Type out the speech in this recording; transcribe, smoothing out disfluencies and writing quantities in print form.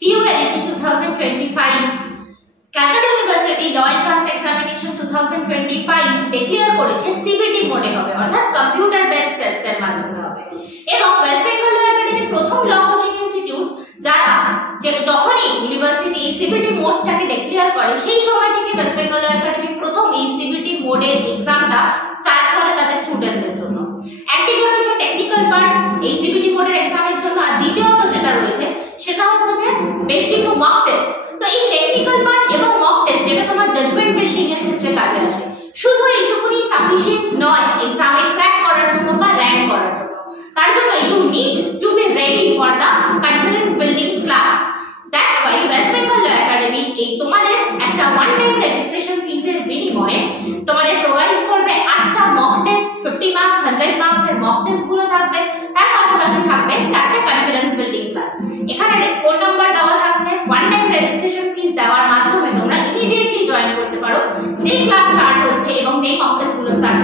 CULET 2025 Calcutta university law entrance examination 2025 declare করেছে CBT মোডে হবে, অর্থাৎ কম্পিউটার বেসড টেস্টের মাধ্যমে হবে। এবং ওয়েস্ট বেঙ্গল ল একাডেমি প্রথম ল কোচিং ইনস্টিটিউট যারা যখনই ইউনিভার্সিটি সিবিটি মোডটাকে ডিক্লেয়ার করে সেই সময় থেকে ওয়েস্ট বেঙ্গল ল একাডেমি প্রথম এই সিবিটি মোডের এক্সামটা স্টার্ট করে তাদের স্টুডেন্টদের জন্য। একদিকে রয়েছে টেকনিক্যাল পার্ট এই সিবিটি মোডের এক্সামের জন্য, আর দ্বিতীয়ত যেটা রয়েছে সেটা হচ্ছে যে বেশ কিছু মক টেস্ট। তো এই টেকনিক্যাল পার্ট এবং মক টেস্ট এটা তোমার জাজমেন্ট বিল্ডিং এর ক্ষেত্রে কাজে আসে। শুধু এইটুকুনি সাফিশিয়েন্ট নয় এক্সামে ক্র্যাক করার জন্য বা র‍্যাঙ্ক করার জন্য। তার জন্য you need to be ready for the confidence building class. That's why West Bengal law academy এই তোমাদের একটা ওয়ান টাইম রেজিস্ট্রেশন ফিসের বিনিময়ে তোমাদের প্রোভাইড করবে 8টা মক টেস্ট, 50 মার্কস 100 মার্কস এর মক টেস্ট গুলো থাকবে। তার পাশাপাশি থাকবে 4টে কনফিডেন্স বিল্ডিং ক্লাস। এখানে ফোন নাম্বার দেওয়া থাকছে, ওয়ান টাইম রেজিস্ট্রেশন ফিস দেওয়ার মাধ্যমে তোমরা ইমিডিয়েটলি জয়েন করতে পারো। যেই ক্লাস স্টার্ট হচ্ছে এবং যেই মক টেস্ট গুলো স্টার্ট